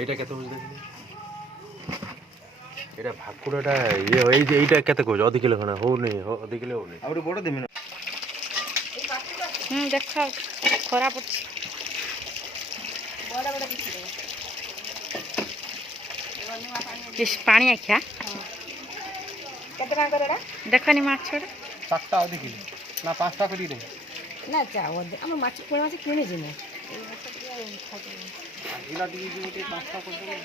এইটা কেতে হচ্ছে দেখি এটা ভাকুরটা ইয়ে এইটা কেতে কইছ অধ কিলো খানা হউনি অধ কিলো হউনি আর বড় দেমি না দেখ খরা পড়ছে বড় বড় কিছু পানি আখ্যা কেতে টাকা করে এটা দেখনি মাছটা 7টা অধ কিলো না 5টা করে দে না যা আমরা মাছ কোন মাছ কিনে যাই না ইলা দিয়ে দিতে 5টা করে দে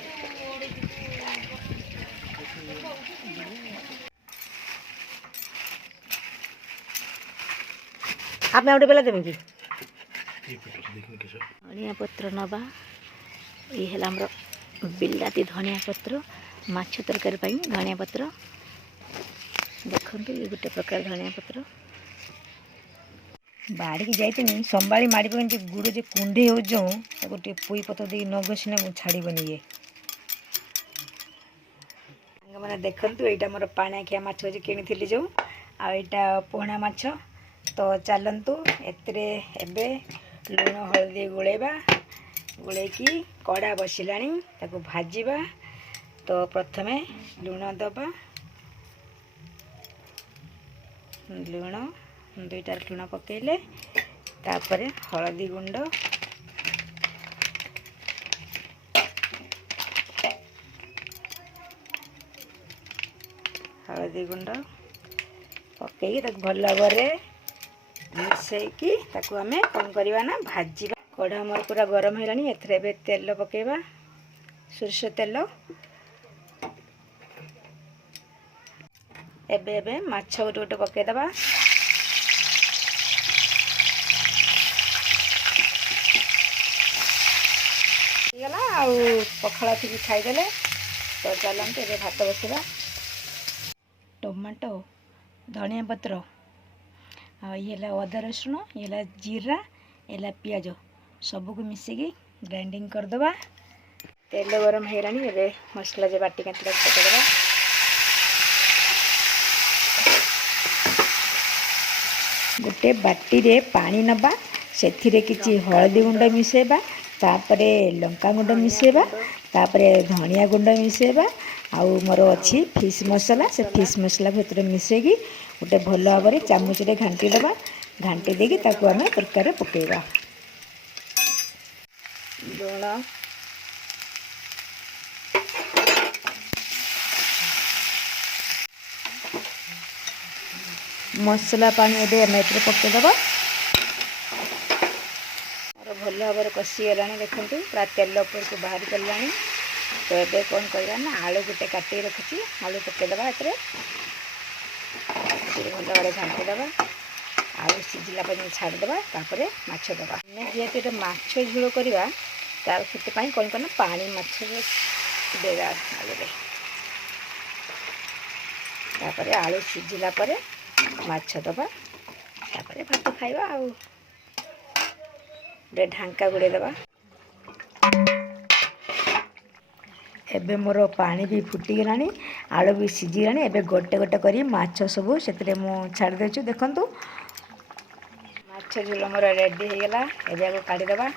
আপনি আউটে বেলা দেবেন কি ধনিয়া পତ୍ର নবা এই হল আমার বিଲାତି ধনিয়া পତ୍ର মাছ তরকারি পাই ধনিয়া পତ୍ର দেখନ୍ତୁ ये गोटे प्रकार धनिया पत्र बाड़ी की जाइए संभाली माड़ी पकड़ गुड़ जो कुंडे हो गोटे पुई पत्र दे न घसीना छाड़बनी ये मैंने देखु यहाँ मोर पाणिया माछ कि जो आईटा पोहणा माछ तो चलतु एबे लुण हलदी गोलेबा गोलेकी कड़ा बसिला भाजवा तो प्रथमे लुण दबा लुण 2टा लुण पकेले तापरे हलदी गुंड हलदी गुंड पकई भल भाव मिसईकी आम कौन करवा ना भाजवा कढ़ा मोर पूरा गरम है एबे तेल पकेबा सोरिष तेल एबे एबे माछ गोटे गोटे पकेदबा गला आ पखाला थी खाईदे तो चलते एबे भात बसवा टमाटो धनिया पत्र ये अदा रसुण ये जीरा ये पियाज सबको मिसेकी ग्राइंडिंग करदे तेल गरम है मसला जो बाटी काट पकड़वा गोटे बाटी रे पानी नबा से किसी हलदी गुंड मिसेबा तापरे लंका गुंड मिसेबा तापरे धनिया गुंड मिसेबा आउ मोर अच्छी फिश मसला से फिश मसला भीतर मिसेकी गोटे भल भाव में चामच घाटी दबा घाटी देकी ताकू आम तरकारी पकेबा लुण मसला पानी आम पकईदबा और भल भाव में कषिगला देखु पूरा तेल उपर को बाहर चलला तो ये कौन करवा ना आलू गोटे काटिक रखी आलू पकईदबा भल भाव घाटी दबा आलू सीझिला छाड़देवा तापर माछ दबा जेहेतु ये माछ झोल करवा तार से कौन करना पानी माछ देगा आलू तापर आलू सीझिला माछ दबा तापर भात खाइबा आ ढांका गुड़े दबा एबे मोर पानी भी फुटीगला आलू भी सीझीगला एबे गोटे गोटे करी माछ सब से छाड़ देचु देखंतु माछ झोल मोर रेडी हो गला एबे काढ़ी दबा